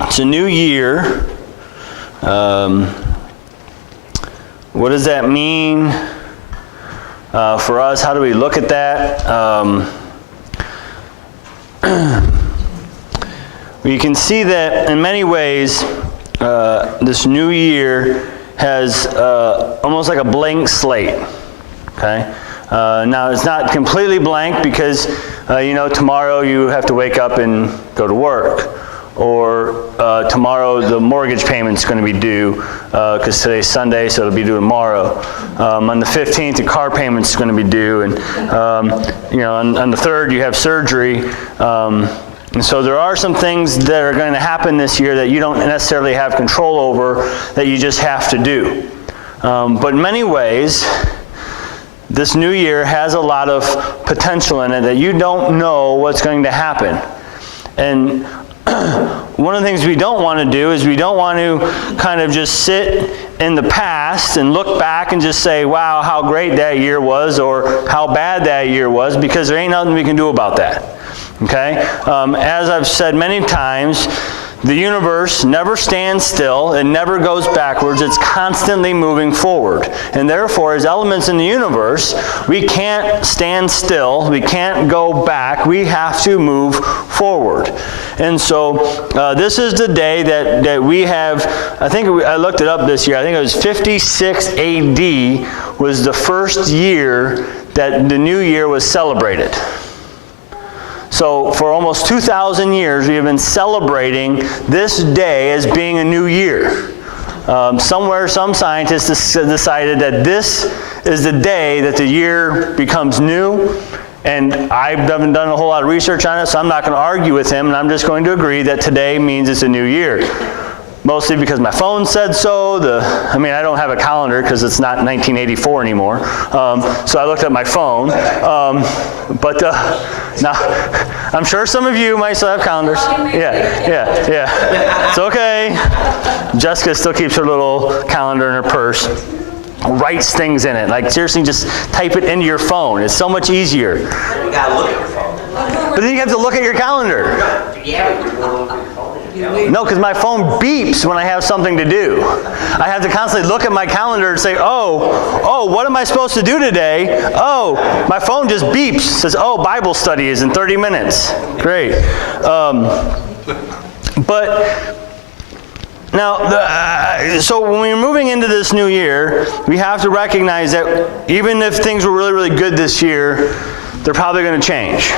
It's a new year. What does that mean for us? How do we look at that? You can see that in many ways, this new year has almost like a blank slate. Okay. Now it's not completely blank because tomorrow you have to wake up and go to work, or tomorrow the mortgage payment's going to be due because today's Sunday, so it'll be due tomorrow. On the 15th, the car payment's going to be due, and on the 3rd you have surgery. And so there are some things that are going to happen this year that you don't necessarily have control over, that you just have to do. But in many ways, this new year has a lot of potential in it that you don't know what's going to happen. And one of the things we don't want to do is we don't want to kind of just sit in the past and look back and just say, wow, how great that year was, or how bad that year was, because there ain't nothing we can do about that. Okay? As I've said many times, the universe never stands still. It never goes backwards. It's constantly moving forward. And therefore, as elements in the universe, we can't stand still. We can't go back. We have to move forward. And so this is the day that we have, I looked it up this year. I think it was 56 AD was the first year that the new year was celebrated. So for almost 2,000 years, we have been celebrating this day as being a new year. Somewhere, some scientists decided that this is the day that the year becomes new. And I haven't done a whole lot of research on it, so I'm not going to argue with him, and I'm just going to agree that today means it's a new year. Mostly because my phone said so. I don't have a calendar because it's not 1984 anymore. So I looked at my phone. Now, I'm sure some of you might still have calendars. Yeah. It's okay. Jessica still keeps her little calendar in her purse. Writes things in it. Like, seriously, just type it into your phone. It's so much easier. You gotta look at your phone. But then you have to look at your calendar. No, because my phone beeps when I have something to do. I have to constantly look at my calendar and say, oh, what am I supposed to do today? Oh, my phone just beeps. Says, oh, Bible study is in 30 minutes. Great. So when we're moving into this new year, we have to recognize that even if things were really, really good this year, they're probably going to change.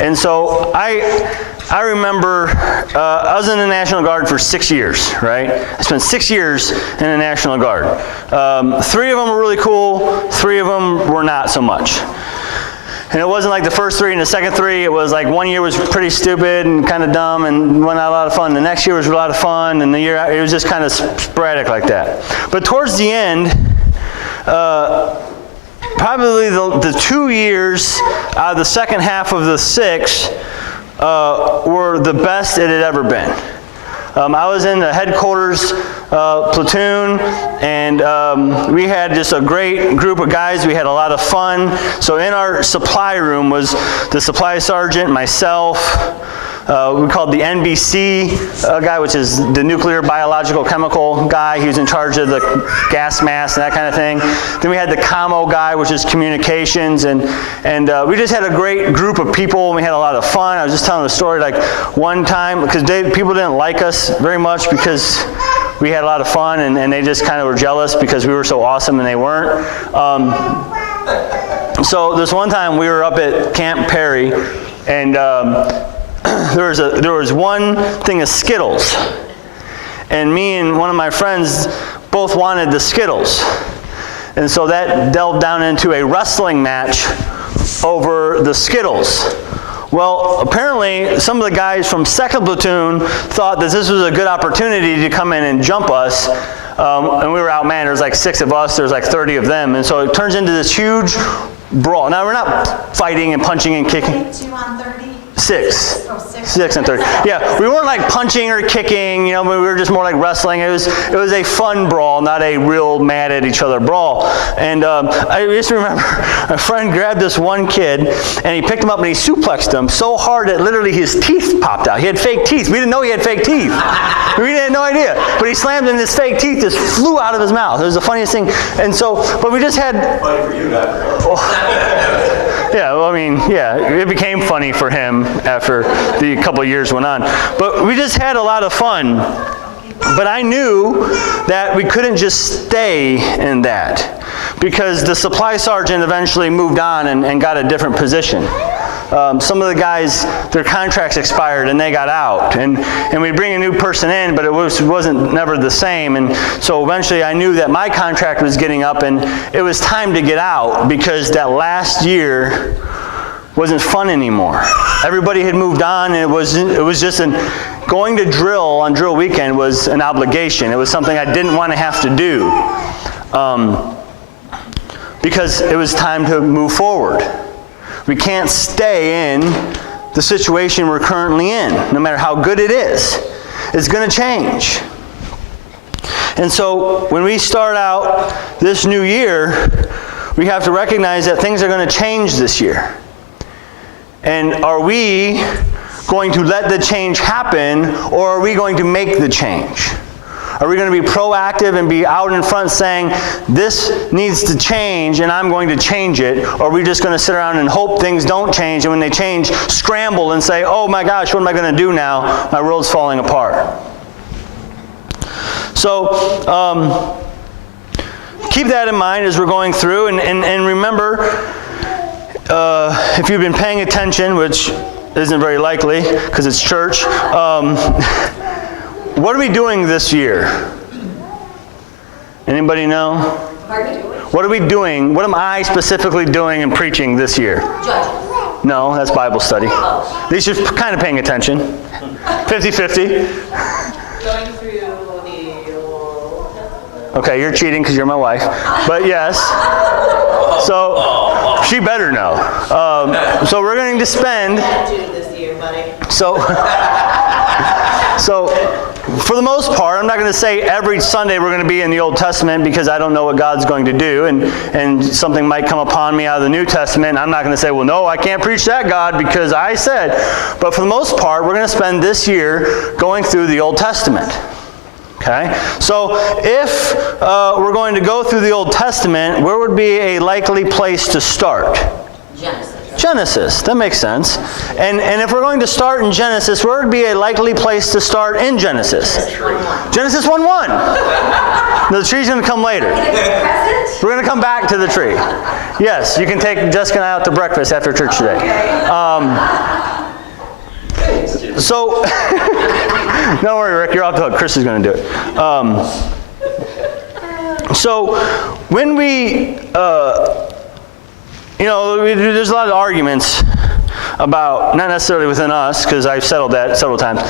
And so I remember I was in the National Guard for 6 years, right? I spent 6 years in the National Guard. 3 of them were really cool. 3 of them were not so much. And it wasn't like the first 3 and the second 3. It was like 1 year was pretty stupid and kind of dumb and not a lot of fun. The next year was a lot of fun, and the year it was just kind of sporadic like that. But towards the end, probably the 2 years out of the second half of the 6 were the best it had ever been. I was in the headquarters platoon, and we had just a great group of guys. We had a lot of fun. So in our supply room was the supply sergeant, myself, we called the NBC guy, which is the nuclear biological chemical guy. He was in charge of the gas mask and that kind of thing. Then we had the commo guy, which is communications, and we just had a great group of people, and we had a lot of fun. I was just telling the story, like one time, because people didn't like us very much because we had a lot of fun, and they just kind of were jealous because we were so awesome and they weren't. So this one time we were up at Camp Perry, and there was one thing of Skittles, and me and one of my friends both wanted the Skittles, and so that delved down into a wrestling match over the Skittles. Well, apparently some of the guys from 2nd Platoon thought that this was a good opportunity to come in and jump us, and we were outmanned. There was like 6 of us, there was like 30 of them, and so it turns into this huge brawl. Now we're not fighting and punching and kicking. 2 on 30? 6. 6 and 30. Yeah, we weren't like punching or kicking, we were just more like wrestling. It was a fun brawl, not a real mad at each other brawl. And I just remember a friend grabbed this one kid and he picked him up and he suplexed him so hard that literally his teeth popped out. He had fake teeth. We didn't know he had fake teeth. We had no idea. But he slammed him and his fake teeth just flew out of his mouth. It was the funniest thing. And so, but we just had... Funny for you, Yeah, well, I mean, yeah, it became funny for him after the couple of years went on. But we just had a lot of fun. But I knew that we couldn't just stay in that because the supply sergeant eventually moved on and got a different position. Some of the guys, their contracts expired and they got out. And we'd bring a new person in, but it wasn't never the same. And so eventually I knew that my contract was getting up and it was time to get out because that last year wasn't fun anymore. Everybody had moved on and it was just going to drill on drill weekend was an obligation. It was something I didn't want to have to do because it was time to move forward. We can't stay in the situation we're currently in, no matter how good it is. It's going to change. And so when we start out this new year, we have to recognize that things are going to change this year. And are we going to let the change happen, or are we going to make the change? Are we going to be proactive and be out in front saying, this needs to change and I'm going to change it? Or are we just going to sit around and hope things don't change, and when they change, scramble and say, oh my gosh, what am I going to do now? My world's falling apart. So, keep that in mind as we're going through, and remember, if you've been paying attention, which isn't very likely because it's church, what are we doing this year? Anybody know? What are we doing? What am I specifically doing and preaching this year? Judge. No, that's Bible study. At least you're kind of paying attention. 50-50. Going through the Old Testament. Okay, you're cheating because you're my wife. But yes. So, she better know. So we're going to spend... this year, buddy. So, for the most part, I'm not going to say every Sunday we're going to be in the Old Testament because I don't know what God's going to do, and something might come upon me out of the New Testament. I'm not going to say, well, no, I can't preach that, God, because I said. But for the most part, we're going to spend this year going through the Old Testament. Okay? So, if we're going to go through the Old Testament, where would be a likely place to start? Genesis. That makes sense. And if we're going to start in Genesis, where would be a likely place to start in Genesis? Genesis 1:1. The tree's going to come later. We're going to come back to the tree. Yes, you can take Jessica and I out to breakfast after church today. So, don't worry, Rick, you're off the hook. Chris is going to do it. So, when we... there's a lot of arguments about, not necessarily within us, because I've settled that several times,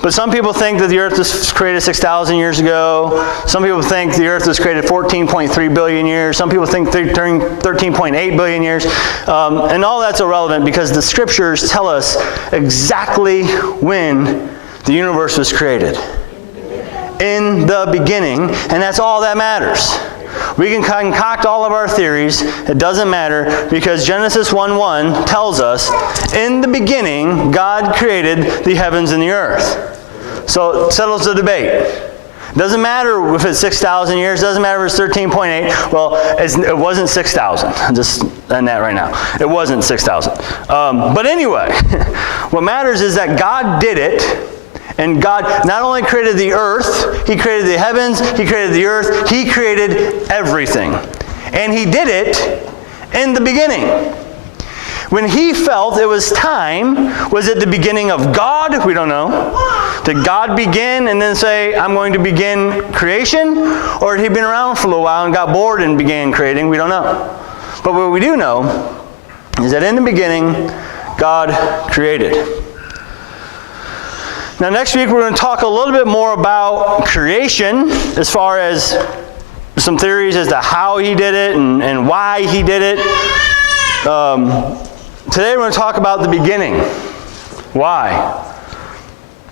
but some people think that the earth was created 6,000 years ago. Some people think the earth was created 14.3 billion years. Some people think during 13.8 billion years. And all that's irrelevant because the scriptures tell us exactly when the universe was created. In the beginning, and that's all that matters. We can concoct all of our theories. It doesn't matter because Genesis 1:1 tells us, in the beginning, God created the heavens and the earth. So it settles the debate. It doesn't matter if it's 6,000 years. It doesn't matter if it's 13.8. Well, it wasn't 6,000. Just end that right now. It wasn't 6,000. But anyway, what matters is that God did it. And God not only created the earth, He created the heavens, He created the earth, He created everything. And He did it in the beginning. When He felt it was time, was it the beginning of God? We don't know. Did God begin and then say, I'm going to begin creation? Or had He been around for a little while and got bored and began creating? We don't know. But what we do know is that in the beginning, God created. Now next week we're going to talk a little bit more about creation as far as some theories as to how He did it and why He did it. Today we're going to talk about the beginning. Why?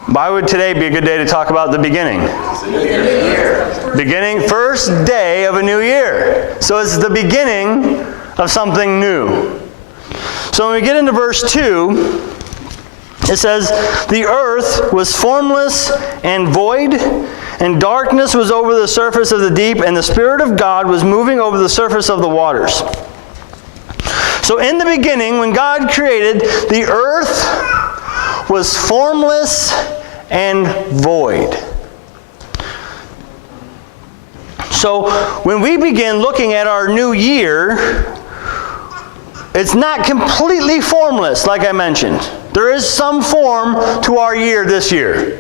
Why would today be a good day to talk about the beginning? It's a new year. Beginning, first day of a new year. So it's the beginning of something new. So when we get into verse 2, it says, the earth was formless and void, and darkness was over the surface of the deep, and the Spirit of God was moving over the surface of the waters. So in the beginning, when God created, the earth was formless and void. So when we begin looking at our new year, it's not completely formless, like I mentioned. There is some form to our year this year.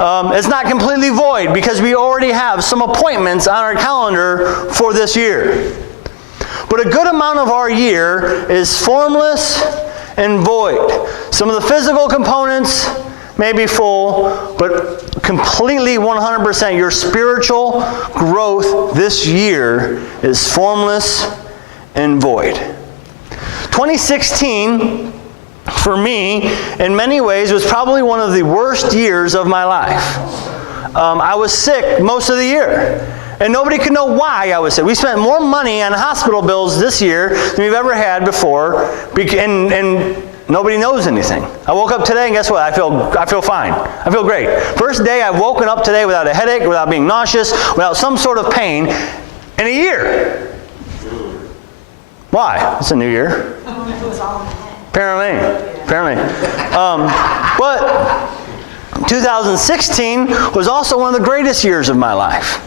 It's not completely void because we already have some appointments on our calendar for this year. But a good amount of our year is formless and void. Some of the physical components may be full, but completely 100% your spiritual growth this year is formless and void. 2016, for me, in many ways, was probably one of the worst years of my life. I was sick most of the year. And nobody could know why I was sick. We spent more money on hospital bills this year than we've ever had before, and nobody knows anything. I woke up today, and guess what? I feel fine. I feel great. First day I've woken up today without a headache, without being nauseous, without some sort of pain in a year. Why? It's a new year. Apparently. But 2016 was also one of the greatest years of my life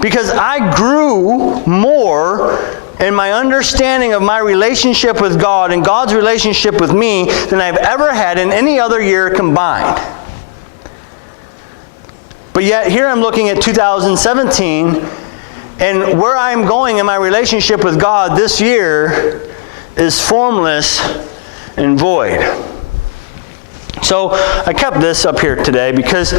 because I grew more in my understanding of my relationship with God and God's relationship with me than I've ever had in any other year combined. But yet here I'm looking at 2017, and where I'm going in my relationship with God this year is formless and void. So I kept this up here today because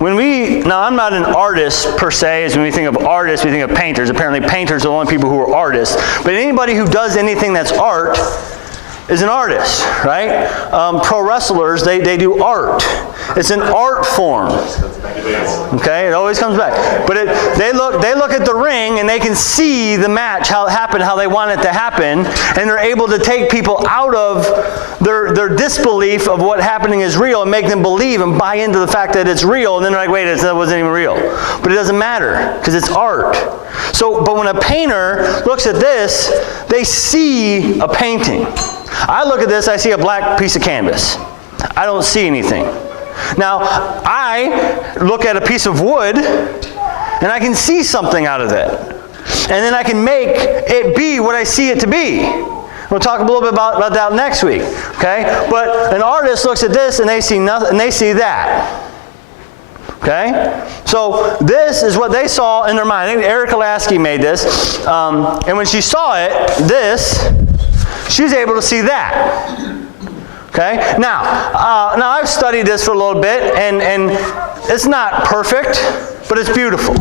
now I'm not an artist per se, as when we think of artists, we think of painters. Apparently painters are the only people who are artists. But anybody who does anything that's art is an artist, right? Pro wrestlers, they do art. It's an art form. Okay, it always comes back. But they look at the ring and they can see the match, how it happened, how they want it to happen, and they're able to take people out of their disbelief of what happening is real and make them believe and buy into the fact that it's real, and then they're like, wait, that wasn't even real. But it doesn't matter, because it's art. So, but when a painter looks at this, they see a painting. I look at this, I see a black piece of canvas. I don't see anything. Now, I look at a piece of wood, and I can see something out of it. And then I can make it be what I see it to be. We'll talk a little bit about that next week. Okay? But an artist looks at this, and they see nothing, and they see that. Okay? So this is what they saw in their mind. I think Erica Lasky made this. And when she saw it, she was able to see that. Okay? Now I've studied this for a little bit, and it's not perfect, but it's beautiful.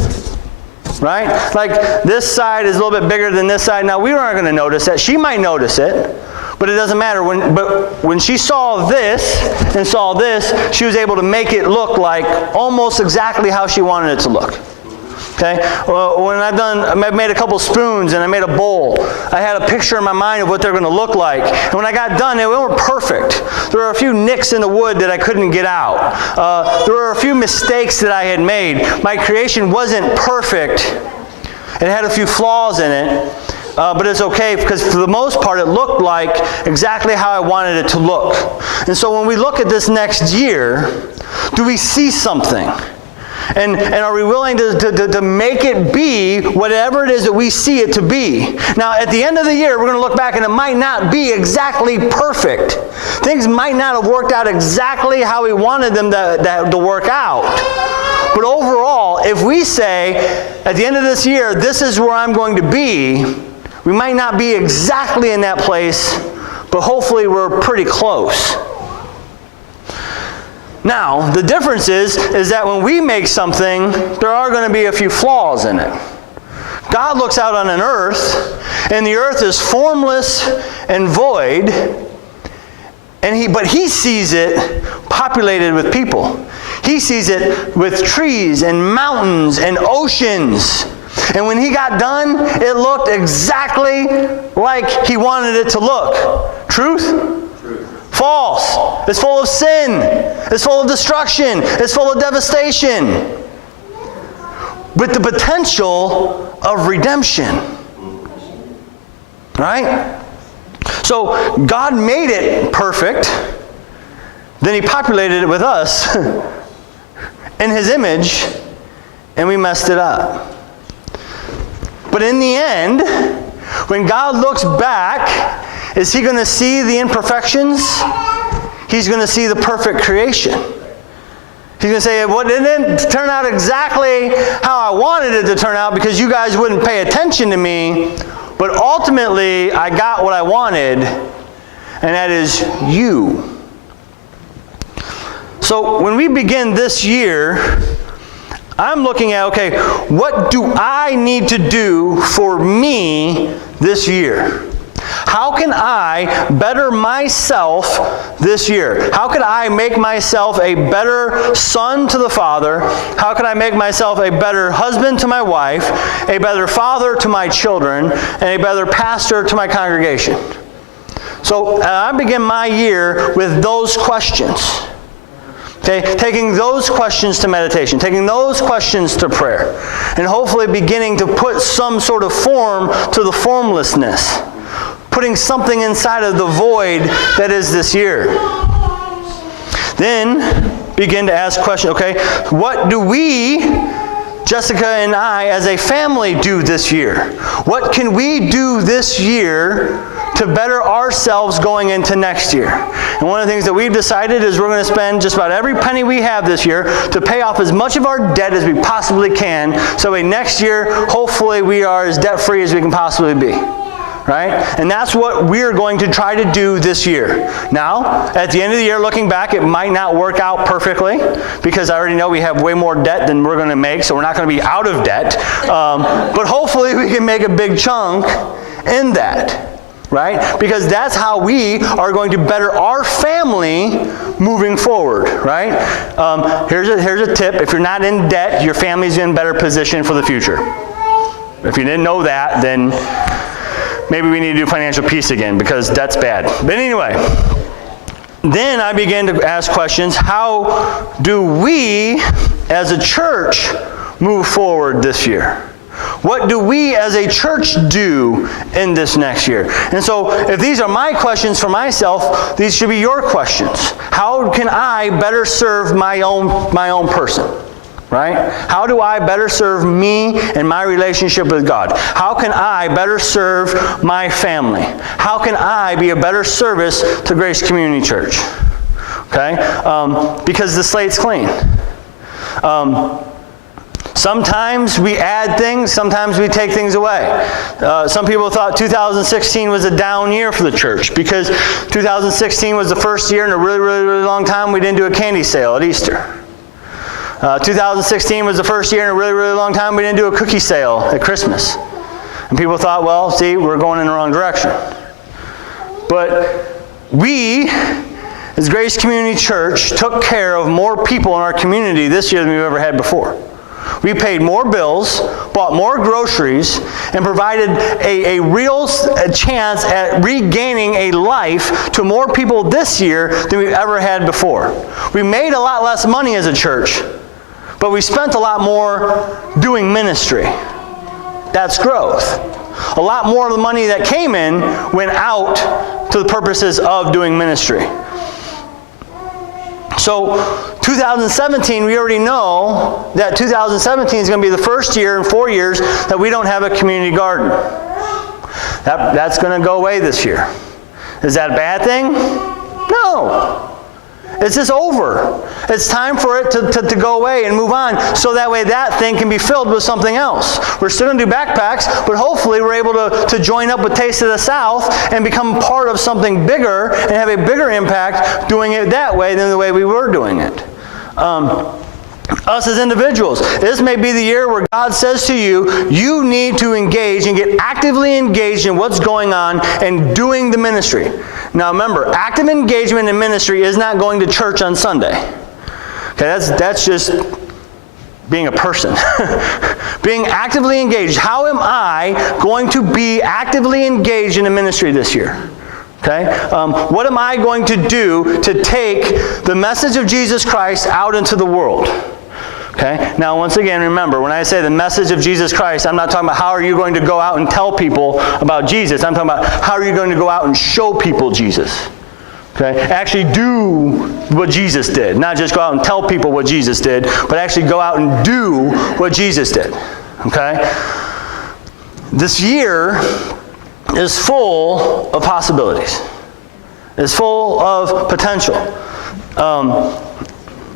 Right? Like this side is a little bit bigger than this side. Now we aren't going to notice that. She might notice it, but it doesn't matter. But when she saw this and saw this, she was able to make it look like almost exactly how she wanted it to look. Okay? Well, when I've made a couple spoons and I made a bowl, I had a picture in my mind of what they're going to look like. And when I got done, they weren't perfect. There were a few nicks in the wood that I couldn't get out. There were a few mistakes that I had made. My creation wasn't perfect. It had a few flaws in it. But it's okay because for the most part it looked like exactly how I wanted it to look. And so when we look at this next year, do we see something? And are we willing to make it be whatever it is that we see it to be? Now, at the end of the year, we're going to look back and it might not be exactly perfect. Things might not have worked out exactly how we wanted them to work out. But overall, if we say, at the end of this year, this is where I'm going to be, we might not be exactly in that place, but hopefully we're pretty close. Now, the difference is that when we make something, there are going to be a few flaws in it. God looks out on an earth, and the earth is formless and void, But he sees it populated with people. He sees it with trees and mountains and oceans. And when he got done, it looked exactly like he wanted it to look. Truth? Truth. False. It's full of sin. It's full of destruction. It's full of devastation. With the potential of redemption. Right? So God made it perfect. Then he populated it with us in his image, and we messed it up. But in the end, when God looks back, is he going to see the imperfections? He's going to see the perfect creation. He's going to say, well, it didn't turn out exactly how I wanted it to turn out because you guys wouldn't pay attention to me. But ultimately, I got what I wanted, and that is you. So when we begin this year, I'm looking at, okay, what do I need to do for me this year? How can I better myself this year? How can I make myself a better son to the Father? How can I make myself a better husband to my wife, a better father to my children, and a better pastor to my congregation? So I begin my year with those questions. Okay, taking those questions to meditation, taking those questions to prayer, and hopefully beginning to put some sort of form to the formlessness. Putting something inside of the void that is this year. Then begin to ask questions, okay, what do we, Jessica and I, as a family do this year? What can we do this year to better ourselves going into next year? And one of the things that we've decided is we're going to spend just about every penny we have this year to pay off as much of our debt as we possibly can, so next year, hopefully we are as debt-free as we can possibly be. Right? And that's what we're going to try to do this year. Now, at the end of the year, looking back, it might not work out perfectly because I already know we have way more debt than we're going to make, so we're not going to be out of debt. But hopefully we can make a big chunk in that. Right? Because that's how we are going to better our family moving forward. Right? Here's a tip. If you're not in debt, your family's in better position for the future. If you didn't know that, then maybe we need to do financial peace again because that's bad. But anyway, then I began to ask questions. How do we as a church move forward this year? What do we as a church do in this next year? And so if these are my questions for myself, these should be your questions. How can I better serve my own person? Right? How do I better serve me and my relationship with God? How can I better serve my family? How can I be a better service to Grace Community Church? Okay? Because the slate's clean. Sometimes we add things, sometimes we take things away. Some people thought 2016 was a down year for the church because 2016 was the first year in a really, really, really long time we didn't do a candy sale at Easter. 2016 was the first year in a really, really long time we didn't do a cookie sale at Christmas. And people thought, well, see, we're going in the wrong direction. But we, as Grace Community Church, took care of more people in our community this year than we've ever had before. We paid more bills, bought more groceries, and provided a real chance at regaining a life to more people this year than we've ever had before. We made a lot less money as a church, but we spent a lot more doing ministry. That's growth. A lot more of the money that came in went out to the purposes of doing ministry. So 2017, we already know that 2017 is going to be the first year in 4 years that we don't have a community garden. That's going to go away this year. Is that a bad thing? No. It's just over. It's time for it to go away and move on so that way that thing can be filled with something else. We're still going to do backpacks, but hopefully we're able to join up with Taste of the South and become part of something bigger and have a bigger impact doing it that way than the way we were doing it. Us as individuals, this may be the year where God says to you, you need to engage and get actively engaged in what's going on and doing the ministry. Now remember, active engagement in ministry is not going to church on Sunday. Okay, that's just being a person. Being actively engaged. How am I going to be actively engaged in the ministry this year? Okay? What am I going to do to take the message of Jesus Christ out into the world? Okay? Now, once again, remember, when I say the message of Jesus Christ, I'm not talking about how are you going to go out and tell people about Jesus. I'm talking about how are you going to go out and show people Jesus. Okay? Actually do what Jesus did. Not just go out and tell people what Jesus did, but actually go out and do what Jesus did. Okay? This year is full of possibilities. It's full of potential.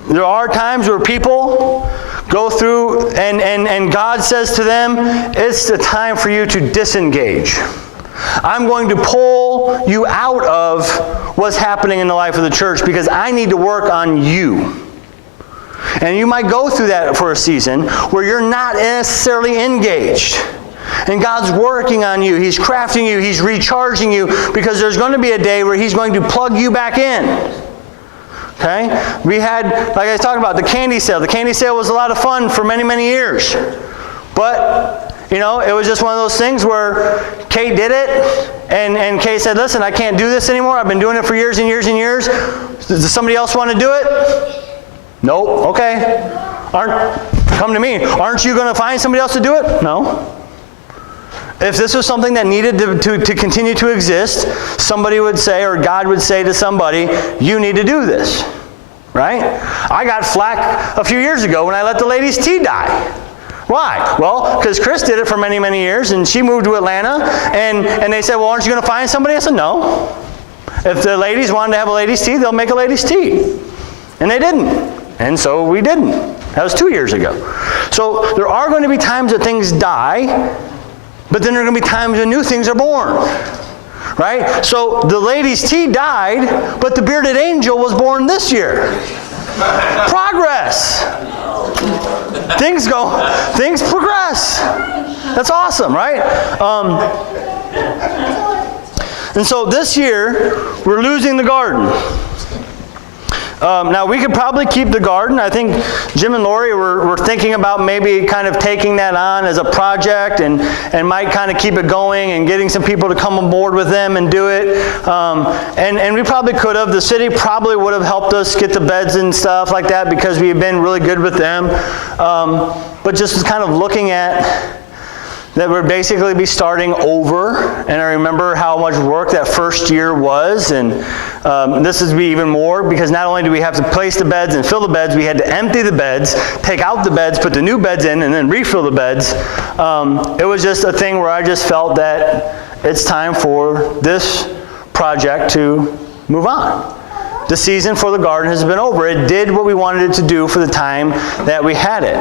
There are times where people go through and God says to them, it's the time for you to disengage. I'm going to pull you out of what's happening in the life of the church because I need to work on you. And you might go through that for a season where you're not necessarily engaged. And God's working on you. He's crafting you. He's recharging you because there's going to be a day where He's going to plug you back in. Okay? We had, like I was talking about, the candy sale. The candy sale was a lot of fun for many, many years. But, you know, it was just one of those things where Kate did it, and Kate said, listen, I can't do this anymore. I've been doing it for years and years and years. Does somebody else want to do it? Nope. Okay. Come to me. Aren't you going to find somebody else to do it? No. If this was something that needed to continue to exist, somebody would say, or God would say to somebody, you need to do this. Right? I got flack a few years ago when I let the ladies' tea die. Why? Well, because Chris did it for many, many years, and she moved to Atlanta, and they said, well, aren't you going to find somebody? I said, no. If the ladies wanted to have a ladies' tea, they'll make a ladies' tea. And they didn't. And so we didn't. That was 2 years ago. So there are going to be times that things die, but then there are going to be times when new things are born. Right? So the ladies' tea died, but the bearded angel was born this year. Progress. Things progress. That's awesome, right? And so this year, we're losing the garden. Now, we could probably keep the garden. I think Jim and Lori were thinking about maybe kind of taking that on as a project and might kind of keep it going and getting some people to come on board with them and do it. And we probably could have. The city probably would have helped us get the beds and stuff like that because we have been really good with them. But just kind of looking at that we'd basically be starting over. And I remember how much work that first year was. And this would be even more because not only do we have to place the beds and fill the beds, we had to empty the beds, take out the beds, put the new beds in, and then refill the beds. It was just a thing where I just felt that it's time for this project to move on. The season for the garden has been over. It did what we wanted it to do for the time that we had it.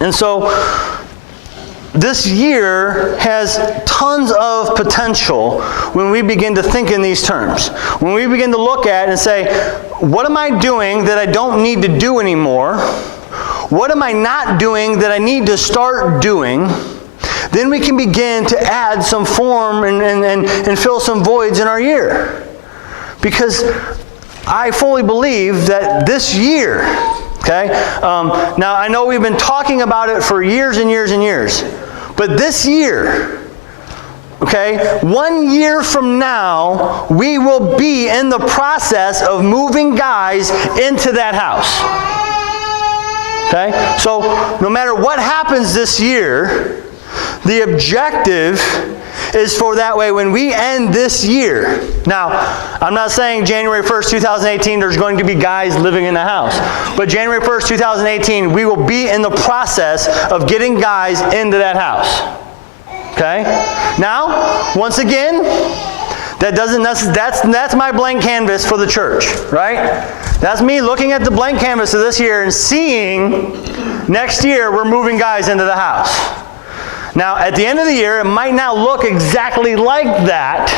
And so this year has tons of potential when we begin to think in these terms. When we begin to look at and say, what am I doing that I don't need to do anymore? What am I not doing that I need to start doing? Then we can begin to add some form and fill some voids in our year. Because I fully believe that this year, okay? Now, I know we've been talking about it for years and years and years. But this year, okay, 1 year from now, we will be in the process of moving guys into that house. Okay? So, no matter what happens this year, the objective is for that way when we end this year. Now, I'm not saying January 1st, 2018, there's going to be guys living in the house. But January 1st, 2018, we will be in the process of getting guys into that house. Okay? Now, once again, that's my blank canvas for the church, right? That's me looking at the blank canvas of this year and seeing next year we're moving guys into the house. Now, at the end of the year, it might not look exactly like that,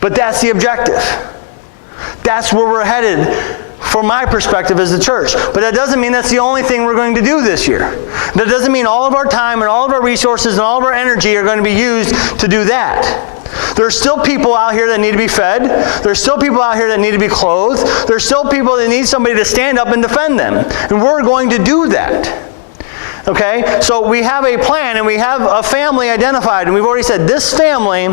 but that's the objective. That's where we're headed from my perspective as the church. But that doesn't mean that's the only thing we're going to do this year. That doesn't mean all of our time and all of our resources and all of our energy are going to be used to do that. There's still people out here that need to be fed. There's still people out here that need to be clothed. There's still people that need somebody to stand up and defend them. And we're going to do that. Okay? So we have a plan and we have a family identified. And we've already said this family,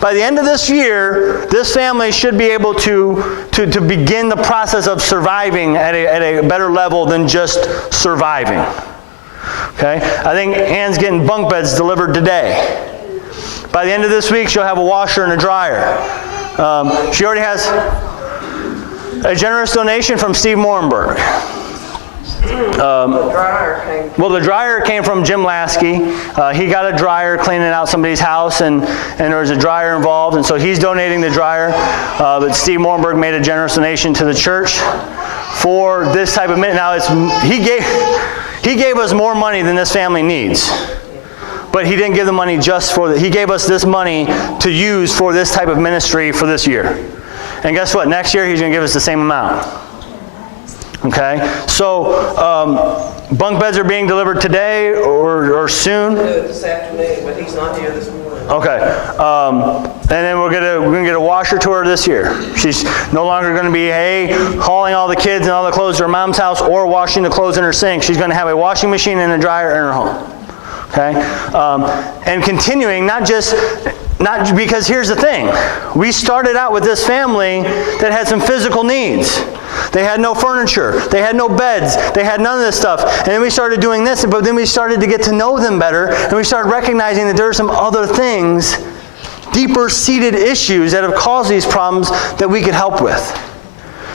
by the end of this year, this family should be able to begin the process of surviving at a better level than just surviving. Okay? I think Ann's getting bunk beds delivered today. By the end of this week, she'll have a washer and a dryer. She already has a generous donation from Steve Morenberg. The dryer came from Jim Lasky. He got a dryer cleaning out somebody's house, and there was a dryer involved, and so he's donating the dryer. But Steve Morenberg made a generous donation to the church for this type of now he gave us more money than this family needs. But he didn't give the money just for he gave us this money to use for this type of ministry for this year. And guess what? Next year he's going to give us the same amount. Okay? So bunk beds are being delivered today or soon? This afternoon, but he's not here this morning. Okay. And then we're going to get a washer to her this year. She's no longer going to be, hauling all the kids and all the clothes to her mom's house or washing the clothes in her sink. She's going to have a washing machine and a dryer in her home. Okay? And continuing, not because here's the thing. We started out with this family that had some physical needs. They had no furniture. They had no beds. They had none of this stuff. And then we started doing this, but then we started to get to know them better, and we started recognizing that there are some other things, deeper seated issues that have caused these problems that we could help with.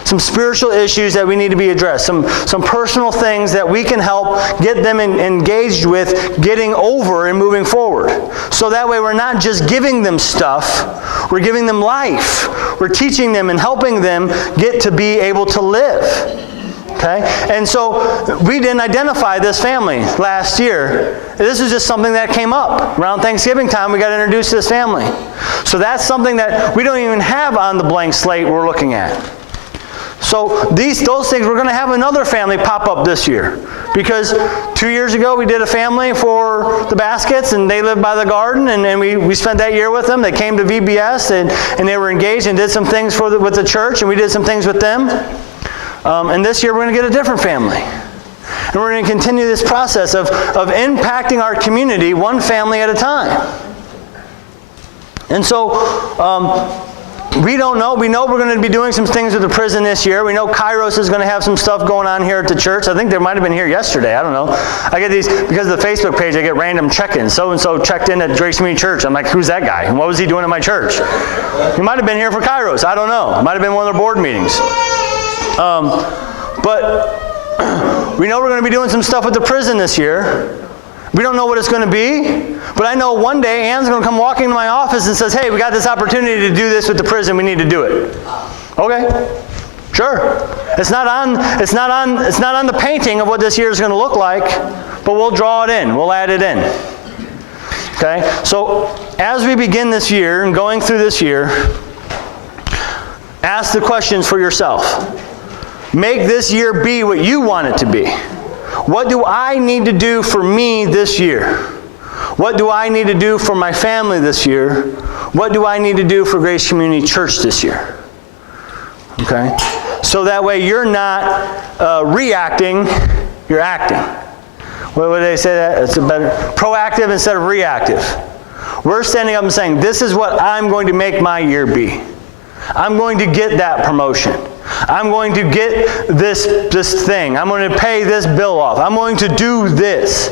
Some spiritual issues that we need to be addressed. Some personal things that we can help get them engaged with getting over and moving forward. So that way we're not just giving them stuff, we're giving them life. We're teaching them and helping them get to be able to live. Okay? And so we didn't identify this family last year. This is just something that came up. Around Thanksgiving time, we got introduced to this family. So that's something that we don't even have on the blank slate we're looking at. So those things, we're going to have another family pop up this year. Because 2 years ago, we did a family for the Baskets, and they lived by the garden, and we spent that year with them. They came to VBS, and they were engaged and did some things with the church, and we did some things with them. And this year, we're going to get a different family. And we're going to continue this process of impacting our community one family at a time. And so, we don't know. We know we're going to be doing some things with the prison this year. We know Kairos is going to have some stuff going on here at the church. I think they might have been here yesterday. I don't know. I get these, because of the Facebook page, I get random check-ins. So-and-so checked in at Grace Community Church. I'm like, who's that guy? And what was he doing at my church? He might have been here for Kairos. I don't know. It might have been one of their board meetings. But we know we're going to be doing some stuff with the prison this year. We don't know what it's going to be, but I know one day Ann's going to come walking into my office and says, hey, we got this opportunity to do this with the prison. We need to do it. Okay, sure. It's not on the painting of what this year is going to look like, but we'll draw it in. We'll add it in. Okay, so as we begin this year and going through this year, ask the questions for yourself. Make this year be what you want it to be. What do I need to do for me this year? What do I need to do for my family this year? What do I need to do for Grace Community Church this year? Okay? So that way you're not reacting, you're acting. What would they say that? It's a better proactive instead of reactive. We're standing up and saying, this is what I'm going to make my year be. I'm going to get that promotion. I'm going to get this thing. I'm going to pay this bill off. I'm going to do this.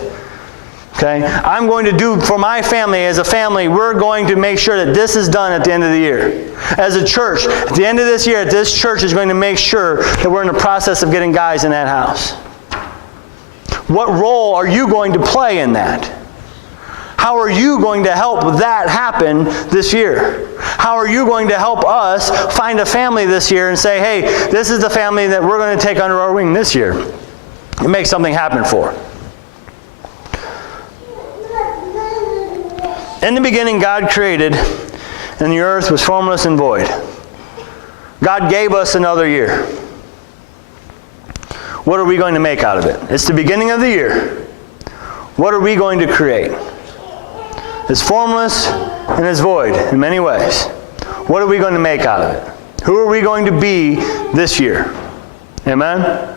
Okay? I'm going to do for my family, as a family, we're going to make sure that this is done at the end of the year. As a church, at the end of this year, this church is going to make sure that we're in the process of getting guys in that house. What role are you going to play in that? How are you going to help that happen this year? How are you going to help us find a family this year and say, hey, this is the family that we're going to take under our wing this year and make something happen for? In the beginning, God created, and the earth was formless and void. God gave us another year. What are we going to make out of it? It's the beginning of the year. What are we going to create? It's formless and it's void in many ways. What are we going to make out of it? Who are we going to be this year? Amen?